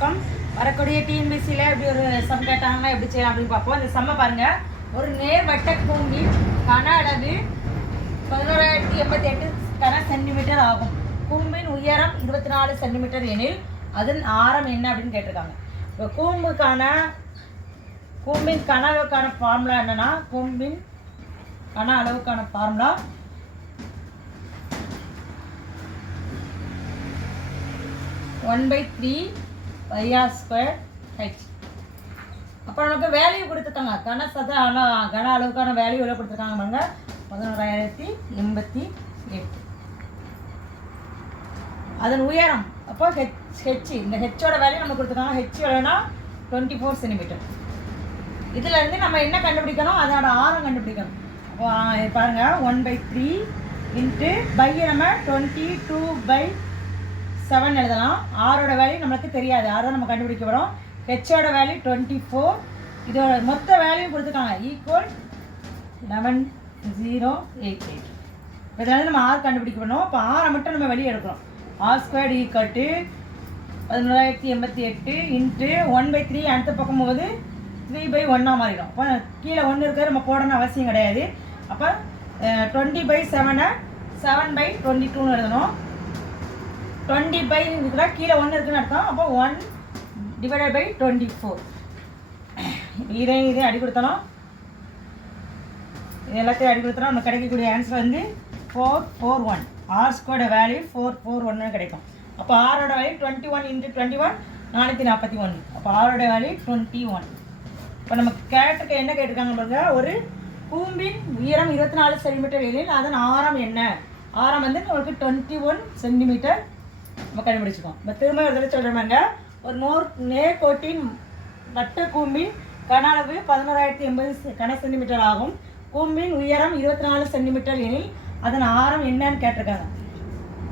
வணக்கம். வரக்கூடிய டிஎன்பிசியில் எப்படி ஒரு சம் கேட்டாங்கன்னா எப்படி செய்யலாம் அப்படின்னு பார்ப்போம். இந்த சம்மை பாருங்கள். ஒரு நேர்வட்ட கூம்பின் கன அளவு 11,088 கன சென்டிமீட்டர் ஆகும். கூம்பின் உயரம் 24 சென்டிமீட்டர் எனில் அதன் ஆரம் என்ன அப்படின்னு கேட்டிருக்காங்க. இப்போ கூம்பின் கன அளவுக்கான ஃபார்முலா என்னென்னா, கூம்பின் கன அளவுக்கான ஃபார்முலா 1/3 πr² h. அப்போ நமக்கு வேல்யூ கொடுத்துருக்காங்க. கன அளவுக்கான வேல்யூ எவ்வளோ கொடுத்துருக்காங்க பாருங்க, 11,088. அதன் உயரம் அப்போ ஹெச், இந்த ஹெச்சோட வேல்யூ நம்ம கொடுத்துருக்காங்க. ஹெச் எவ்வளோனா 24 சென்டிமீட்டர். இதுலேருந்து நம்ம என்ன கண்டுபிடிக்கணும், அதோட ஆரம் கண்டுபிடிக்கணும். அப்போ பாருங்கள், 1/3 இன்ட்டு பையை நம்ம 22/7 எழுதலாம். ஆரோட வேல்யூ நம்மளுக்கு தெரியாது, ஆரை நம்ம கண்டுபிடிக்க வரோம். ஹெச்சோட வேல்யூ 24. இதோட மொத்த வேல்யூ கொடுத்துருக்காங்க, ஈக்குவல் 11,088. இதனால நம்ம ஆர் கண்டுபிடிக்க பண்ணோம். இப்போ ஆரை மட்டும் நம்ம வெளியே எடுக்கிறோம். r² equal to 11,088 into 1/3. அடுத்த பக்கம் போது 3/1 மாறிடும். அப்போ கீழே 1 இருக்கிறது நம்ம போடணும் அவசியம் கிடையாது. அப்போ 20/7 7/22 எழுதணும். 20/இருக்கிற கீழே 1 இருக்குன்னு அர்த்தம். அப்போ 1/24. இதை அடி கொடுத்தோம். இது எல்லாத்தையும் அடி கொடுத்தோம். நமக்கு கிடைக்கக்கூடிய ஆன்சர் வந்து 441. r² வேல்யூ 441 கிடைக்கும். அப்போ ஆரோட வேல்யூ 21 × 21 441. அப்போ ஆரோட வேல்யூ 21. இப்போ நமக்கு கேட்டிருக்க என்ன கேட்டிருக்காங்க பாருங்க, ஒரு கூம்பின் உயரம் 24 சென்டிமீட்டர் எனில் அதன் ஆரம் என்ன? ஆரம் வந்து உங்களுக்கு 21 சென்டிமீட்டர் நம்ம கண்டுபிடிச்சிக்கோம். இப்போ திரும்ப ஒரு தடவை சொல்கிறோமாங்க, ஒரு நேர்கோட்டின் வட்ட கூம்பின் கன அளவு 11,080 கன சென்டிமீட்டர் ஆகும். கூம்பின் உயரம் 24 சென்டிமீட்டர் எனில் அதன் ஆரம் என்னன்னு கேட்டிருக்காங்க.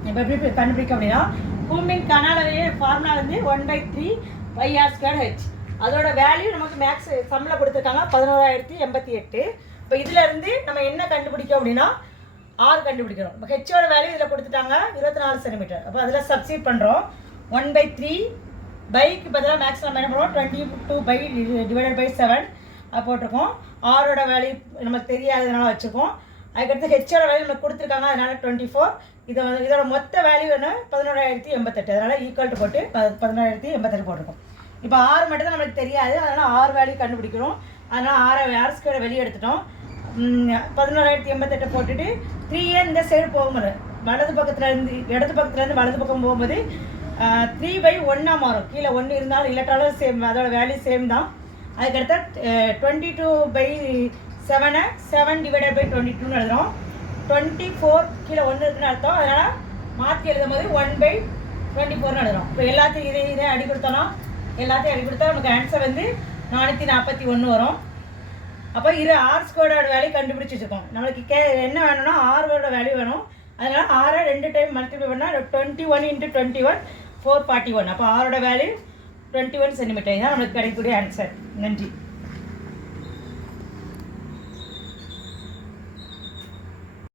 இப்போ எப்படி கண்டுபிடிக்க அப்படின்னா, கூம்பின் கன அளவு ஃபார்முலா வந்து 1/3 πr² h. அதோட வேல்யூ நமக்கு மேக்ஸ் சம்மில் கொடுத்துருக்காங்க 11,088. இப்போ இதிலேருந்து நம்ம என்ன கண்டுபிடிக்கும் அப்படின்னா, ஆர் கண்டுபிடிக்கிறோம். இப்போ ஹெச்சோட வேல்யூ இதில் கொடுத்துட்டாங்க 24 சென்டிமீட்டர். அப்போ அதில் சப்ஸ்டிட் பண்ணுறோம். 1/3 பைக்கு பதிலாக மேக்ஸ் நம்ம என்ன பண்ணுறோம், 22/7 அது போட்டிருக்கோம். ஆரோட வேல்யூ நமக்கு தெரியாததுனால வச்சுருக்கோம். அதுக்கடுத்து ஹெச்சோட வேல்யூ நமக்கு கொடுத்துருக்காங்க, அதனால் 24. இதோட மொத்த வேல்யூ என்ன 11,088. அதனால் ஈக்குவல் டு போட்டு 11,088 போட்டிருக்கோம். இப்போ ஆர் மட்டும் தான் நம்மளுக்கு தெரியாது, அதனால் ஆர் வேல்யூ கண்டுபிடிக்கிறோம். அதனால் r² வெளியே எடுத்துட்டோம். 11,088 போட்டுட்டு 3 இந்த சைடு போகும்போது இடது பக்கத்துலேருந்து வலது பக்கம் போகும்போது 3/1 மாறும். கீழே 1 இருந்தாலும் இல்லாட்டாலும் சேம், அதோட வேல்யூ சேம் தான். அதுக்கடுத்த 22/7 7/22 எழுதுகிறோம். 24 கீழே 1 இருக்குன்னு அர்த்தம். அதனால் மாற்றி எழுதும் போது 1/24 எழுதுகிறோம். இப்போ எல்லாத்தையும் இதை அடி கொடுத்தோன்னா, எல்லாத்தையும் அடி கொடுத்தா நமக்கு ஆன்சர் வந்து 441 வரும். அப்போ r² வேல்யூ கண்டுபிடிச்சி வச்சுருக்கோம். நம்மளுக்கு என்ன வேணும்னா ஆரோட வேல்யூ வேணும். அதனால் ஆரை 2 டைம் மல்டிப்ளை பண்ணால் 21 × 21 441. அப்போ ஆரோட வேல்யூ 21 சென்டிமீட்டர் தான் நம்மளுக்கு கிடைக்கக்கூடிய ஆன்சர். நன்றி.